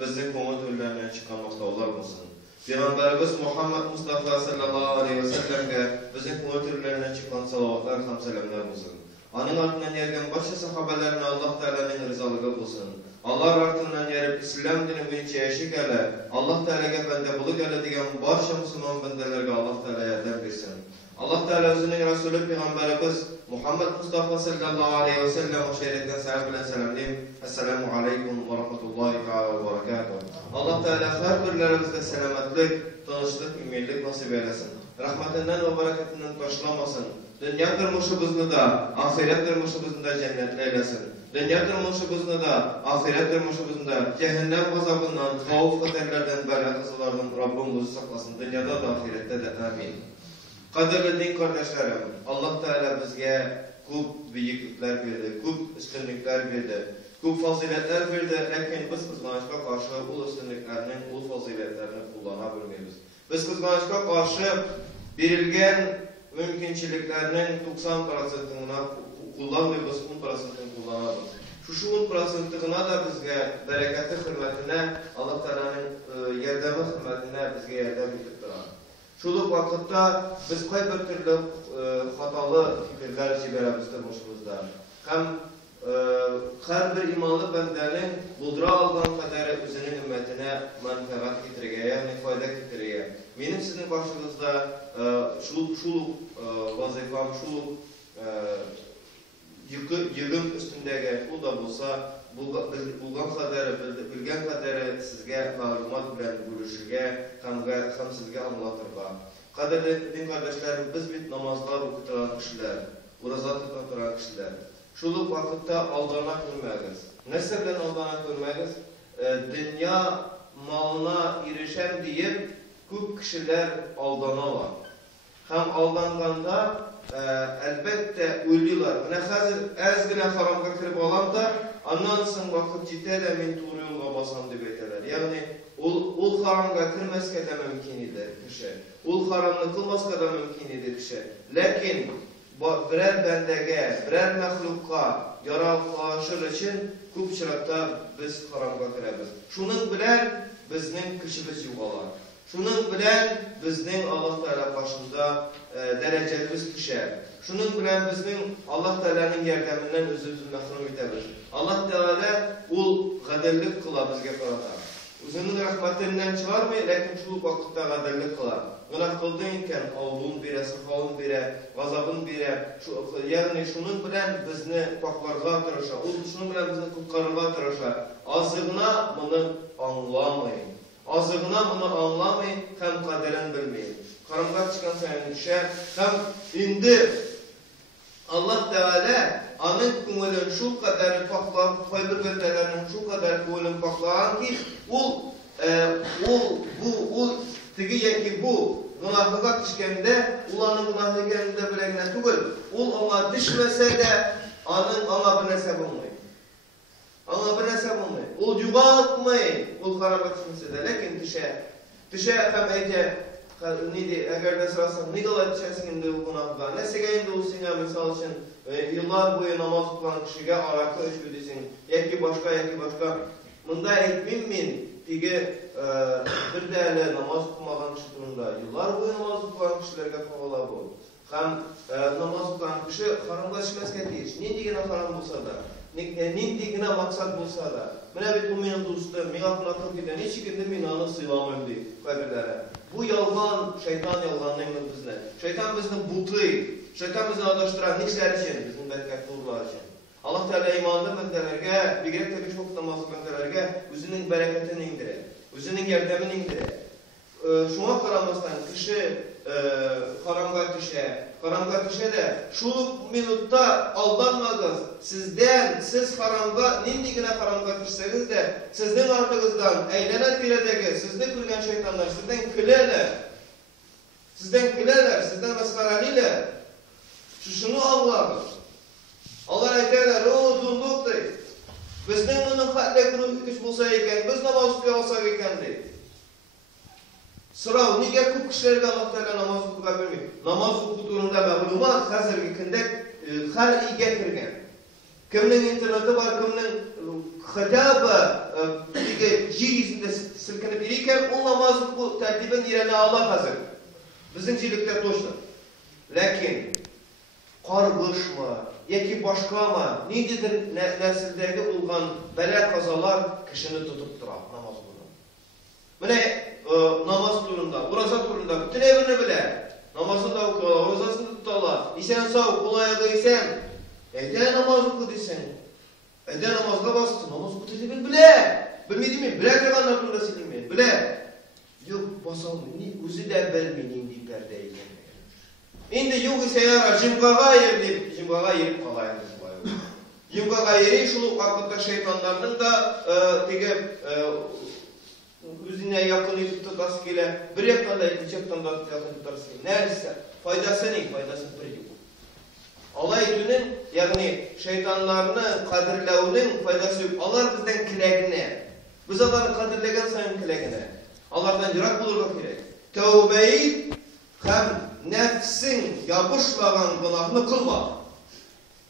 Bizning ko'ngil to'laridan chiqqan maqtovlar bo'lsin. Peygamberimiz Muhammed Mustafa sallallahu aleyhi ve sellem'e bizning ko'ngil to'laridan chiqqan salavatlar ham salomlar bo'lsin. Onun ardından yergen barcha sahabelerine Allah Teala'nın rızalığı bo'lsin. Allah ardından yerib İslam dini boyunca yaşayıp Allah Teala'ga bende bulu degan barcha Müslüman bendelerge Allah Teala yardım bersin. Allah Teala özünün Resulü Peygamberimiz Muhammed Mustafa sallallahu aleyhi ve sellem o şehirden sahibiyle selamlayayım. Esselamu aleyküm ve rahmetullahi ve berekatuhu. Allah Teala her birlerimizde selametlik, tanışlık, müminlik nasip eylesin. Rahmetinden ve bereketinden taşlamasın. Dünya durmuşumuzda da, ahiret durmuşumuzda da cennetle eylesin. Dünya durmuşumuzda da, ahiret durmuşumuzda cehennem gazabından, havf kaderlerden, berekatlardan Rabbimizi saklasın. Dünyada da, ahirette de. Amin. Kaderli din kardeşlerim, Allah Teala bizge küp büyüklükler verdi, küp üstünlükler verdi, küp faziletler verdi. Lakin biz kızgançka karşı bu üstünlüklerinin, bu faziletlerini kullanabilmeyiz. Biz kızgançka karşı verilgen mümkünçiliklerinin 90%'ına kullanmıyoruz, 10%'ını kullanıyoruz. Şu 10%'ına da bizge bereketi hürmetine, Allah Teala'nın yardımı hürmetine bizge yardım ettirdiler. Şuluk vakitte biz kay bir türlü hatalı fikirler ciberimizde boşumuzda. Hem her bir imanlı bendenin buldura algan kadar özünün ümmetine menfaat getirgeye, yani fayda getirgeye. Benim sizin başınızda şuluk vazifam, şuluk yığım üstündeki bu da olsa bulgan kadarı, bilgen kadarı sizge malumat bilen bölüşürge, hem sizge anlatırga. Kaderli din kardeşlerim, biz bir namazlar okuturan kişiler, urazat okuturan kişiler. Şuluk vakitte aldana görmeyiz. Ne sebepten aldana görmeyiz? Dünya malına erişen deyip, küp kişiler aldanalar. Hem aldanganda elbette ölüyorlar. Ne hazır ezgine haramga kirip alan da ondan sonra vakit ciddi min doğru yolga basam deb aytadilar. Yani ol haramga kirmeske de mümkün edi kişi. Ol haramni kılmaske de mümkün edi kişi. Lakin birer bendege, birer mahlukka yaralışır için küp çıraqta biz haramga kiremiz. Şunun bilen bizning kişimiz yo'qolar. Şunun bilen bizning Allah Teala başında derecemiz düşer. Şunun bilen bizning Allah Teala'nın yardımından özümüzü mahrum etemiz. Allah Teala ul gaderlik kıla bizge karata. Özünün rahmetinden çıkarmıyor, lakin şu vakitte gaderlik kıla. Günah kıldığın iken avlun bire, sıfavun bire, gazabın bire, yani şunun bilen bizni paklarga tırışa, şunun bilen bizni kutkarıga tırışa. Azığına bunu anlamayın. Azığına bunu anlamayın, hem kaderen bilmeyin. Karanlığa çıkan sayın düşer, hem indi Allah Teala anın kumulun şu kadar paklan, faydır bendelerinin şu kadar kumulun paklan ki, tigi yeki bu günahlığa düşkende, ulanın günahlı gelinde bilenine tugul, ona düşmese de anın ona bir nesep olmayın. Ona bir nesep olmayın. Yuğaltmayın, karanlığa düşmese de, lakin düşe hem ece, eğer de sırasın, ne kadar düşersin indi bu günahlığa, ne segeyinde olsun ya misal için, yıllar boyu namaz okulan kişiye arakı öçbüdüsün, yeki başka. Bunda etminmin, tigi bir değerli namaz okumadan kişi durumda, yıllar boyu namaz okulan kişilerge kovala bu. Hem namaz okulan kişi haramga düşmezke değil, nindigine haram bulsa da, nindigine maksat bulsa da, mene bir tumiyan dostum, miğafına kırıp giden, hiç şekilde minanı sıylamam deyip kabirlere. Bu yalgan, şeytan yalganlığını bizle. Şeytan bizni butlayıp, şeytan bizni adaştıran nişler için, bizim bereketli uğurlar için. Allah Teala imanlı bendelerge, bigrek tabi çok namazlı bendelerge, özünün bereketini indire, özünün yardımını indire. Şuna karamazdan kişi haramga düşe de şu minutta aldanmadınız. Siz haramga, nindigine haramga düşseniz de sizden artığınızdan eğlenen biredeki, sizden kırgan şeytanlar sizden külerler, sizden meskaraliler. Şunu Allah'ız. Allah ayetler, o dunduk deyip, bizden onun halle kırık güç bulsa iken, biz namaz okuyasak iken deyip. Sırav, niye küp kişilerge Allah Teala namaz okuga vermiyor? Namaz okuduğunda mağlumat hazırki kinde her iyi getirgen. Kimnin interneti var, kimnin hitaba jir yüzünde silkinip iriyken o namazın bu tertibin irene Allah hazır. Bizim jilikler toşlar. Lakin qargışma, yeki başkama, nicedir nesildeki olgan bela kazalar kişini tutup durar namaz turunda. Mene namaz turunda, uraza turunda bütün evini bile namazını da okuyorlar, urazasını tutarlar. İsen sağ, kulaya değsen, evde namaz oku desen, evde namazga bastı, namaz oku desen bile. Bilmedi mi? Bile kırganlar turunda silinmeyin, bile. Yok basalım, özü de bilmeyeyim deyip perdeyken. Indi yok ise yara jimgaga yerip, jimgaga yerip kalayın. Jimgaga yeri şu vakitte şeytanlarının da özüne yakın tutası kele, bir yaktan da iki yaktan da yakın tutası kele. Neresi? Faydası ne? Faydası bir yok. Allah etinin, yani şeytanlarını kadirlevinin faydası yok. Allah bizden kilegine. Biz Allah'ını kadirlegen sayın kilegine. Allah'tan jirak bulurga kirek. Tevbeyi hem nefsin yapışmagan günahını kılma.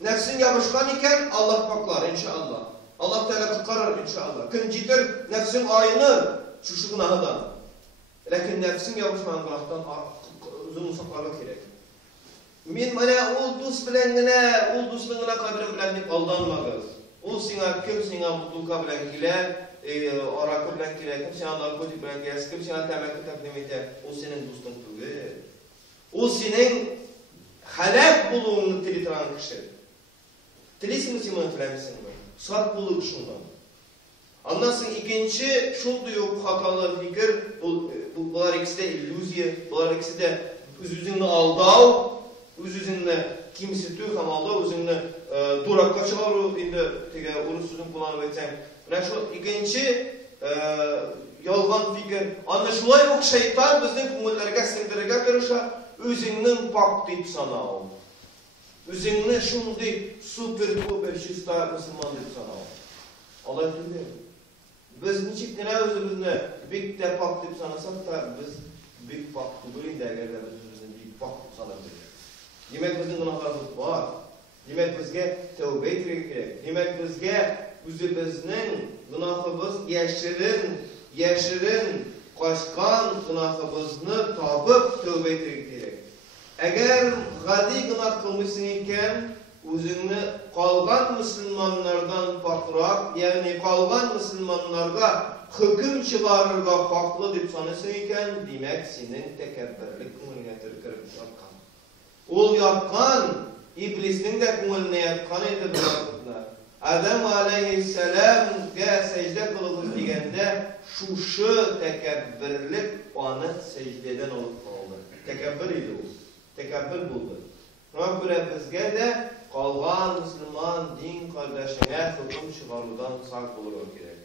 Nefsin yapışkan iken Allah baklar inşallah. Allah Teala kutkarır inşallah. Kim cidir nefsin ayınır şu günahıdan. Lakin nefsin yapışmagan günahdan uzun saklarga kirek. Min mana ol dus bilen gene, ol dusning gene kadri bilen dep aldanmagız. Ol siňa kim siňa mutlulukka bilen kile, arakı bilen kile, kim siňa narkotik bilen kile, kim siňa temaki takdim ete, o senin dostun tüge. O senin halak buluğunu tilitiran kişi. Tilisini siman tilemesin mi? Sat buluğu şundan. Anlasın ikinci şundu yok hatalı fikir, bunlar ikisi de illüziya, bunlar ikisi de özünü aldav, özünü kimisi tüy ham aldav, özünü durakka çıkarır, indi onu sözün kullanıp etsem. Şu ikinci yalgan fikir. Anlaşılay yok şeytan bizden kumullarga sindirge kırışa, özünün pak deyip sanao. Özünün şundi super şista Müslüman deyip sanao. Allah ettiğinde. Biz niçik ne özümüzünü big de pak deyip sanasak da biz big pak kuduruyla eğer de özümüzünü big pak sanabiliriz. Demek bizim günahlarımız var. Demek bizge tövbe etmek gerek. Demek bizge özümüzün günahımız yaşırın kaçkan günahımızını tapıp tövbe etmek gerek. Eğer gadi günah kılmışsın iken özünü kalgan Müslümanlardan farklırak, yani kalgan Müslümanlarga hüküm çıkarırga farklı deyip sanırsın iken demek senin tekebbürlük kümülüne kırıp yatkan. Ol yatkan iblisinin de kümülüne yatkan edi bu vakitler. Adem aleyhisselam'a secde kılınır degende şuşu tekebbürlük onu secdeden olup kaldı. Tekebbür idi o. Tekebbür buldu. Buna göre bizge de kalgan Müslüman din kardeşine hüküm çıkarıdan sağ bulur gerek.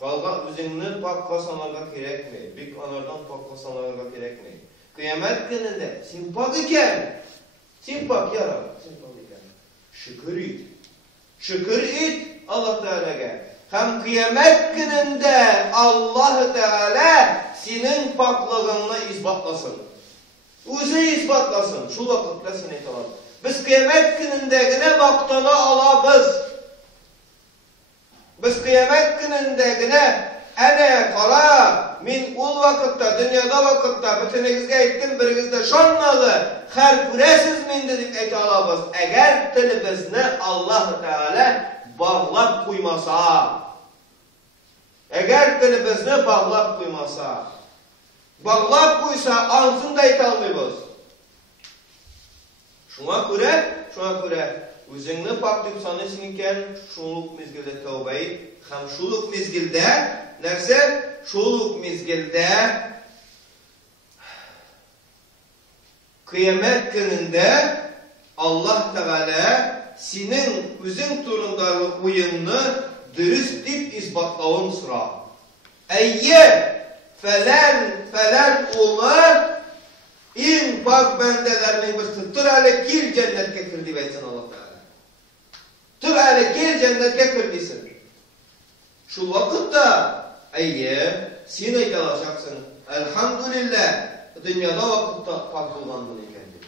Kalgan üzerine pakka sanarga gerek mi? Bir anardan pakka sanarga gerek mi? Kıyamet gününde simpak iken, simpak yara, simpak iken, şükür it. Şükür it Allah Teala'ya. Hem kıyamet gününde Allah Teala senin paklığını ispatlasın. Özü ispatlasın. Şu vakitte seni talar. Biz kıyamet gününde yine maktana alabız. Biz kıyamet gününde yine ene kara min ul vakitte, dünyada vakitte bütününüzge ettim birinizde şanmalı. Her kuresiz min dedik eti alabız. Eğer dilimizni Allah Teala bağlap koymasa, eğer dilimizni bağlap koymasa, bağlap koysa ansında eti almayız. Şuna göre özünü pak deyip sanırsın iken şunluk mezgilde tövbeyi, hem şuluk mezgilde nerse? Şuluk mezgilde kıyamet gününde Allah Teala senin özün turundaki oyununu dürüst deyip ispatlavın sıra. Eyye falan olur in pak bendelerinin birisi tır hale gir cennetke kirdi beysin Allah Teala. Tır hale gir cennetke kirdisin. Şu vakitte eyye sen aytalacaksın. Elhamdülillah dünyada vakitte pak olgandın ekendi.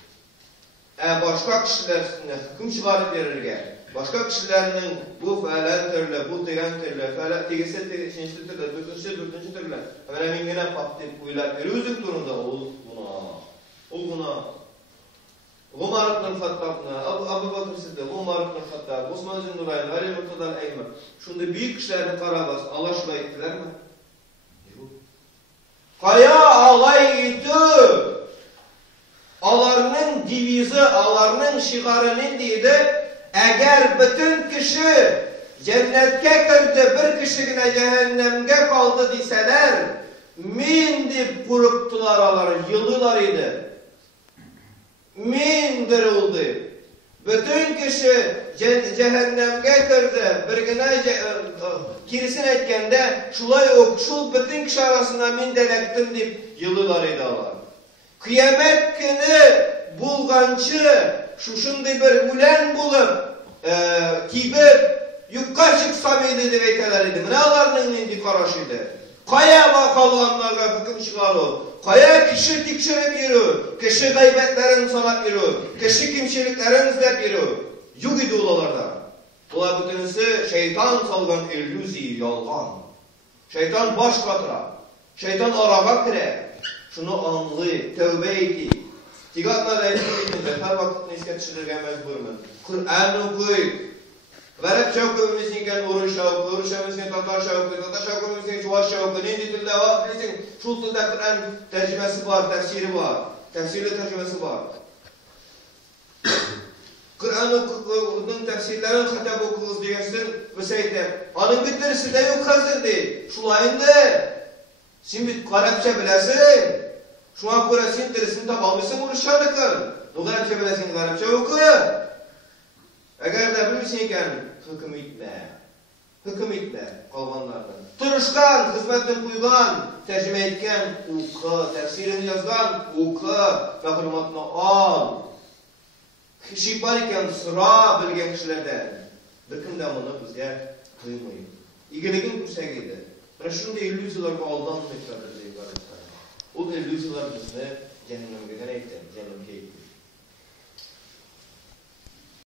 Başka kişiler üstüne hüküm çıkarıp verirge, Başka kişilerinin bu falan türlü, bu diyen türlü, falan tegese üçüncü türlü, dördüncü türlü. Hemen mingine pat deyip uylar. Özük durumda ol buna. Umar ibn Hattab'na, Abu Bakr Siddiq, Umar ibn Hattab, Osman ibn Nurayn, Ali Murtada al-Ayman. Şunda büyük kişilerini karabas, Allah şuna ettiler mi? Yok. Kaya alay etti. Alarının divizi, alarının şigarının deydi, eğer bütün kişi cennetke kirdi, bir kişigine cehennemge kaldı deseler, min deyip kuruptular alar, yılılar idi. Min dirildi. Bütün kişi cehennemge kirdi, birgine kirisin etkende, şulay ok, şul bütün kişi arasında min delektim deyip yılılar idi alar. Kıyamet günü bulgançı, şuşunday bir ulen bulup, kibir, yukka çıksam idi deveyteler idi. Mınalarının indi karaşıydı. Kaya bakallanlarga hüküm çıkarı. Kaya kişi tikşirip yürü. Kişi gaybetlerini sanat yürü. Kişi kimşiliklerini izlep yürü. Yuk idi olalarda. Ola bütünüsü şeytan salgan illüziyi, yalgan. Şeytan baş katıra. Şeytan araga kire. Şunu anlı, tövbe eti. Tigatla reytinizde her vakit neske düşürürgen mecburmen. Kur'an okuy. Garip şavkımızın oruç şavkı, oruç şavkımızın tatar şavkı, tatar şavkımızın çuvaş şavkı. Neydi dilde var? Bilsin, şul dilde Kur'an tercümesi var, tefsiri var. Tefsirli tercümesi var. Kur'an'ın tefsirlerin hatab okuyuz diyorsun. Veseyde. Anın bitirisi de yok hazır değil. Şulayındır. Şimdi Arapça bilesin. Şu an Kur'an'ın derisini tabalmışsın, uğraşarlıkın. O Arapça bilesin, Arapça oku. Eğer de bilmişsin iken, hüküm etme kalganlardan. Turuşkan, hizmetin kuygan, tercüme etken, oku, tefsirini yazgan, oku, maklumatını al. Kişi var iken sıra bilgen kişilerden. Bir kim de bunu bizge kıymayın. İgiligin kursagiydi. Şunda illüziyalarga aldanmayıplardır deyip var. O illüziyalar bizni cehennemge gene etdi, cehennemge etdi.